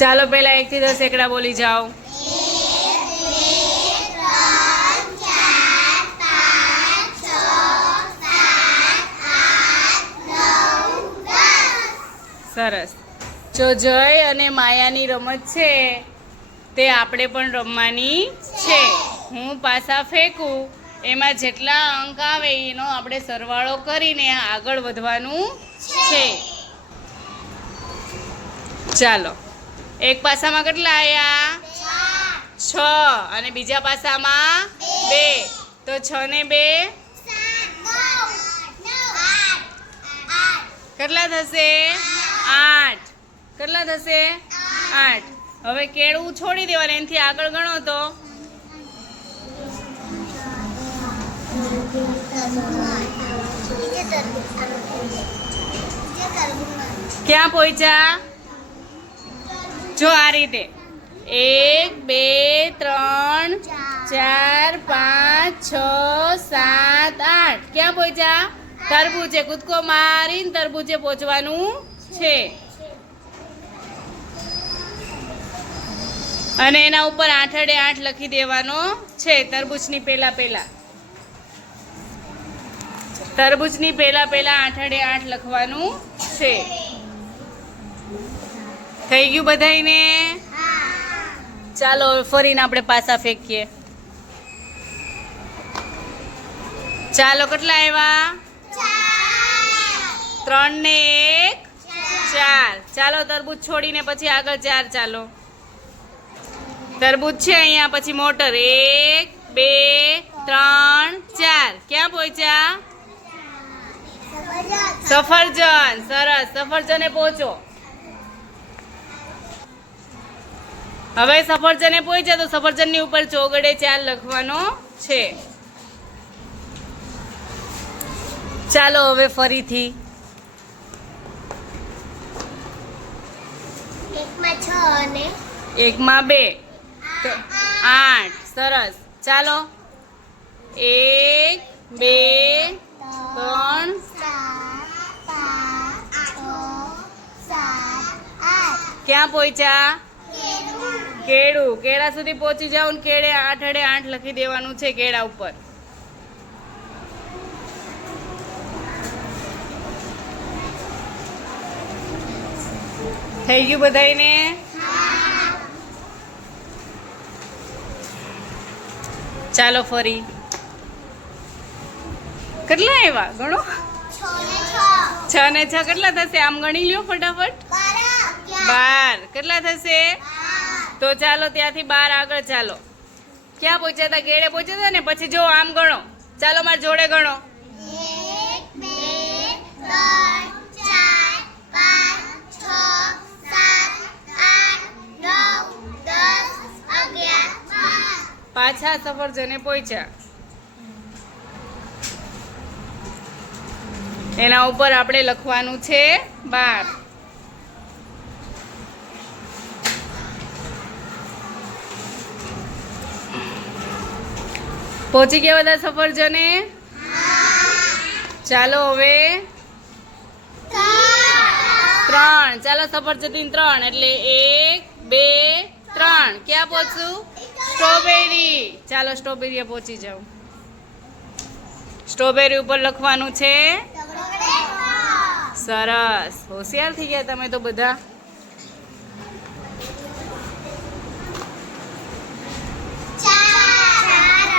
ચાલો પહેલા એકથી દસ એકડા બોલી જાઓ. સરસ. જો જય અને માયાની રમત છે, તે આપણે પણ રમવાની છે. હું પાસા ફેંકું, એમાં જેટલા અંક આવે એનો આપણે સરવાળો કરીને આગળ વધવાનું છે. ચાલો. એક પાસામાં કેટલા આવ્યા છ. અને બીજા પાસામાં બે. તો છ ને બે? કેટલા થશે? આઠ. કેટલા થશે? આઠ. હવે કેળું છોડી દેવાનું, એનાથી આગળ ગણો તો. ક્યાં પહોંચ્યા? જો આ રીતે. એક, બે, ત્રણ, ચાર, પાંચ, છ, સાત, આઠ. ક્યાં પહોંચ્યા? તરબૂચે. કૂદકો મારીને તરબૂચે પહોંચવાનું છે. અને એના ઉપર આઠડે આઠ લખી દેવાનો છે. તરબૂચની પહેલા પહેલા. તરબૂચની પહેલા પહેલા આઠડે આઠ લખવાનું છે. થઈ ગયું બધાયને? ચાલો ફરીને આપણે પાસા ફેંકીએ. ચાલો કેટલા આવ્યા? ત્રણ ને એક ચાર. ચાલો તરબૂચ છોડીને પછી આગળ ચાર ચાલો. તરબૂચ છે અહીંયા પછી મોટર. એક બે ત્રણ ચાર. ક્યાં પહોંચ્યા? સફરજન. સરસ. સફરજને પહોંચો. હવે સફરજને પૂછે તો સફરજનની ઉપર ચોગડે ચાર લખવાનો છે. ચાલો હવે ફરીથી. એકમાં બે. આઠ. સરસ. ચાલો. એક બે ત્રણ. ક્યાં પહોંચ્યા? કેળું કેળા સુધી પહોંચી જાવ ને કેળે આઠડે આઠ લખી દેવાનું છે કેળા ઉપર. થઈ ગયું બધાયને? ચાલો ફરી. કેટલા એવા ગણો? છ ને છ. કેટલા થશે? આમ ગણી લ્યો ફટાફટ. બાર. કેટલા થશે? તો ચાલો ત્યાંથી બહાર આગળ ચાલો. ક્યાં પહોંચ્યા હતા ગેડે પહોંચ્યા હતા ને? પછી જો આમ ગણો. ચાલો મારા જોડે ગણો. પાછા સફરજને પહોંચ્યા. એના ઉપર આપણે લખવાનું છે બાર. પહોંચી ગયા બધા સફરજને? ચાલો હવે ત્રણ. ચાલો સફરજન ત્રણ, એટલે એક, બે, ત્રણ. ક્યાં પહોંચશું? સ્ટ્રોબેરી. ચાલો સ્ટ્રોબેરી પહોંચી જાઉં. સ્ટ્રોબેરી ઉપર લખવાનું છે? સરસ. હોશિયાર થઈ ગયા તમે તો બધા.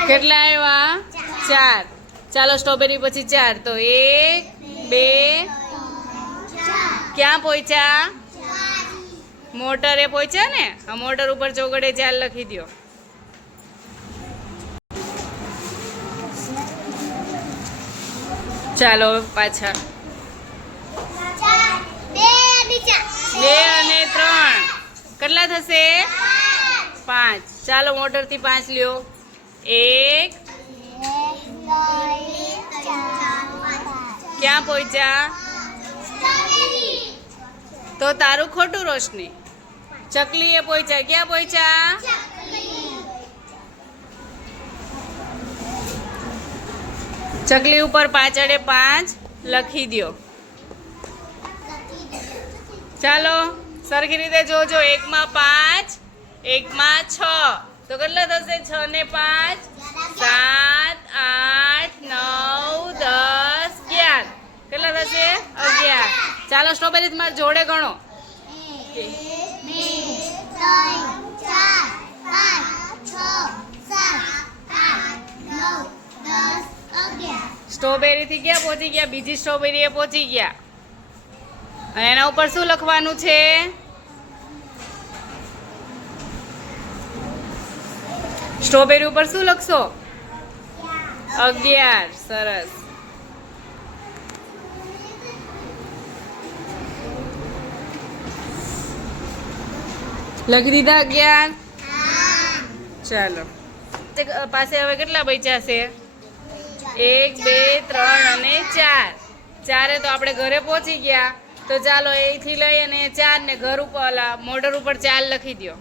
કેટલા આવ્યા? ચાર. ચાલો સ્ટ્રોબેરી પછી ચાર. તો એક, બે, ક્યાં પહોંચ્યા મોટરે પહોંચ્યા ને? આ મોટર ઉપર ચોગડે ચાર લખી દો ચાલો પાછા. બે અને ત્રણ. કેટલા થશે? પાંચ. ચાલો મોટરથી પાંચ લ્યો. એક, ક્યાં પહોંચ્યા? તો તારું ખોટું રોશની. ચકલીએ પહોંચ્યા. ક્યાં પહોંચ્યા? ચકલી ઉપર પાછળે પાંચ લખી દ્યો. ચાલો સરખી રીતે જોજો. એકમાં પાંચ, એકમાં છ. તો કેટલા થશે? છ ને પાંચ, સાત, આઠ, નવ, દસ, અગિયાર. કેટલા થશે? અગિયાર. ચાલો સ્ટ્રોબેરી તમારા જોડે ગણો. સ્ટ્રોબેરી થી ક્યાં પહોંચી ગયા? બીજી સ્ટ્રોબેરી એ પહોંચી ગયા. અને એના ઉપર શું લખવાનું છે? સ્ટ્રોબેરી ઉપર શું લખશો? અગિયાર, સરસ. લખી દીધા અગિયાર? ચાલો. પાસે હવે કેટલા બચ્યા છે એક, બે, ત્રણ અને ચાર. ચારે તો આપણે ઘરે પહોંચી ગયા. તો ચાલો અહીંથી લઈ અને ચાર ને ઘર ઉપર મોટર ઉપર ચાર લખી દો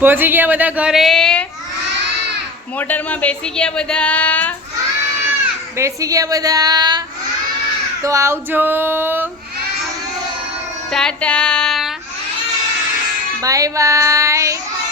પહોંચી ગયા બધા ઘરે? મોટરમાં બેસી ગયા બધા? બેસી ગયા બધા? તો આવજો. ટાટા. Bye bye.